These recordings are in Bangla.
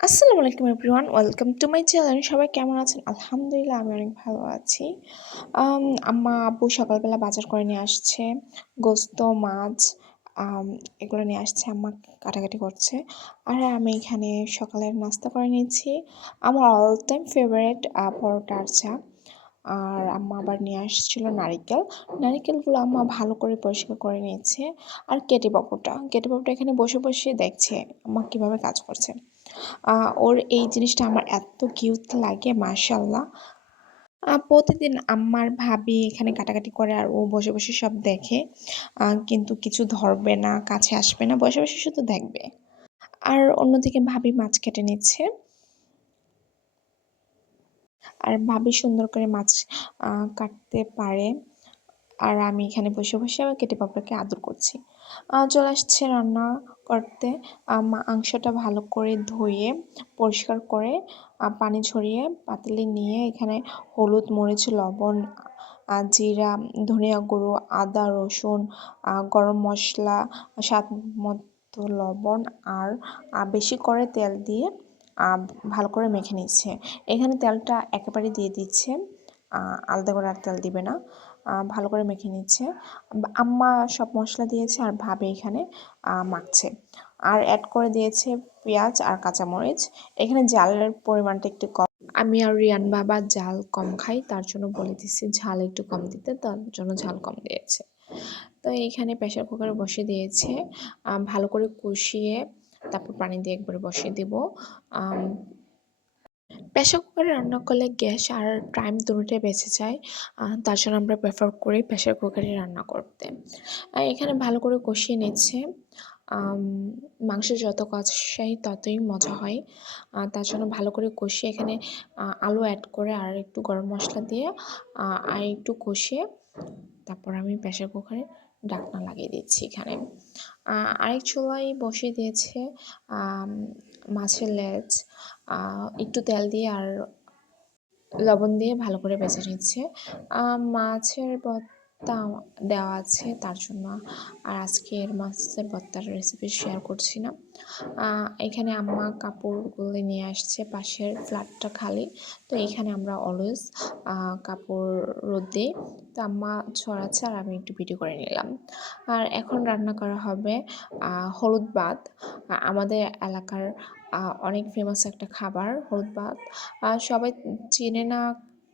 আসসালামু আলাইকুম everyone, welcome to my channel. সবাই কেমন আছেন? আলহামদুলিল্লাহ আমি অনেক ভালো আছি। আম্মা আব্বু সকালবেলা বাজার করে নিয়ে আসছে। গোস্ত, মাছ আম এগুলো নিয়ে আসছে। আম্মা কাটাকাটি করছে। আর আমি এখানে সকালের নাস্তা করে নিয়েছি। আমার অল টাইম ফেভারিট পরোটা আর চা। আর আম্মা আবার নিয়ে আসছিল নারিকেল। নারিকেলগুলো আম্মা ভালো করে পরিষ্কার করে নিয়েছে। আর কেটে বাবুটা এখানে বসে, বসে দেখছে আম্মা কিভাবে কাজ করছে। ওর এই জিনিসটা আমার এত কিউট লাগে মাশাআল্লাহ। প্রতিদিন আম্মার ভাবি এখানে কাটাকাটি করে আর ও বসে, বসে সব দেখে। কিন্তু কিছু ধরবে না, কাছে আসবে না, বসে, বসে শুধু দেখবে। আর অন্যদিকে ভাবি মাছ কেটে নিচ্ছে। আর ভাবি সুন্দর করে মাছ কাটতে পারে। আর আমি এখানে বসে, বসে আমার কেটে বাবুটাকে আদর করছি। চলে আসছে রান্না করতে। মাংসটা ভালো করে ধুয়ে, পরিষ্কার করে, পানি ঝরিয়ে পাতিলে নিয়ে এখানে হলুদ, মরিচ, লবণ, জিরা, ধনিয়া গুঁড়ো, আদা, রসুন, গরম মশলা, স্বাদ মতো লবণ আর বেশি করে তেল দিয়ে ভালো করে মেখে নিচ্ছে। এখানে তেলটা একেবারে দিয়ে দিচ্ছে, আলাদা করে আর তেল দিবে না। ভালো করে মেখে নিচ্ছে। আম্মা সব মশলা দিয়েছে আর ভাবি এখানে মাখছে। আর অ্যাড করে দিয়েছে পেঁয়াজ আর কাঁচামরিচ। এখানে ঝালের পরিমাণটা একটু কম। আমি আর রিয়ান বাবা ঝাল কম খাই, তার জন্য বলে দিচ্ছি ঝাল একটু কম দিতে, তার জন্য ঝাল কম দিয়েছে। তো এইখানে প্রেসার কুকারে বসিয়ে দিয়েছে। ভালো করে কষিয়ে তারপর পানি দিয়ে একবারে বসিয়ে দিব। প্রেসার কুকারে রান্না করলে গ্যাস আর টাইম দুটোটাই বেঁচে যায়। তার জন্য আমরা প্রেফার করি প্রেসার কুকারে রান্না করতে। এখানে ভালো করে কষিয়ে নিচ্ছে। মাংস যত কষাই ততই মজা হয়। তার জন্য ভালো করে কষিয়ে এখানে আলু অ্যাড করে আর একটু গরম মশলা দিয়ে আর একটু কষিয়ে তারপর আমি প্রেসার কুকারে ঢাকনা লাগিয়ে দিচ্ছি। এখানে আরেক চুলায় বসিয়ে দিয়েছে মাছের লেজ। একটু তেল দিয়ে আর লবণ দিয়ে ভালো করে ভেজে নিচ্ছে। মাছের ভর্তা দেওয়া আছে তার জন্য আর আজকের মাছের ভর্তার রেসিপি শেয়ার করছি না। এখানে আম্মা কাপড়গুলো নিয়ে আসছে, পাশের ফ্ল্যাটটা খালি, তো এখানে আমরা অলওয়েজ কাপড় রোদ দিই। তো আম্মা ছড়াচ্ছে আর আমি একটু ভিডিও করে নিলাম। আর এখন রান্না করা হবে হলুদ ভাত। আমাদের এলাকার অনেক ফেমাস একটা খাবার হলুদ ভাত। সবাই চেনে না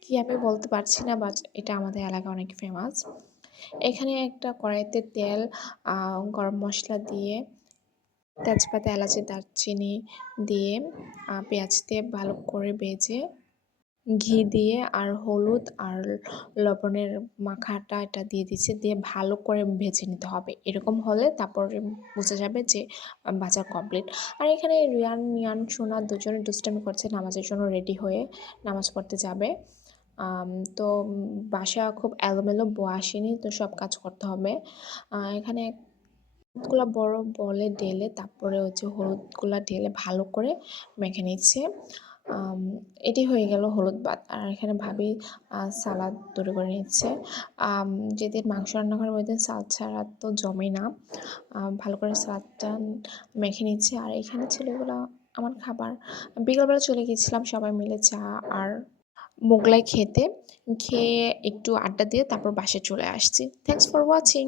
কি আমি বলতে পারছি না, বাট এটা আমাদের এলাকায় অনেক ফেমাস। এখানে একটা কড়াইতে তেল, গরম মশলা দিয়ে, তেজপাতা, এলাচি, দারচিনি দিয়ে, পেঁয়াজ দিয়ে ভালো করে ভেজে, ঘি দিয়ে আর হলুদ আর লবণের মাখাটা এটা দিয়ে দিচ্ছে, দিয়ে ভালো করে ভেজে নিতে হবে। এরকম হলে তারপরে বোঝা যাবে যে ভাজা কমপ্লিট। আর এখানে রিয়ান সোনা দুজনে দুষ্টামি করছে নামাজের জন্য রেডি হয়ে নামাজ পড়তে যাবে। তো বাসা খুব এলোমেলো, বউ আসেনি, তো সব কাজ করতে হবে। এখানে হলুদগুলা বড় বলে ঢেলে তারপরে হচ্ছে হলুদগুলা ঢেলে ভালো করে মেখে নিচ্ছে। এটি হয়ে গেল হলুদ ভাত। আর এখানে ভাবি সালাদ তৈরি করে নিচ্ছে। যেদিন মাংস রান্না করে ওই দিন সালাদ ছাড়া তো জমে না। ভালো করে সালাদটা মেখে নিচ্ছে। আর এখানে ছিল এগুলো আমার খাবার। বিকালবেলা চলে গিয়েছিলাম সবাই মিলে চা আর মোগলাই খেতে। খেয়ে একটু আড্ডা দিয়ে তারপর বাসায় চলে আসছি। Thanks for watching.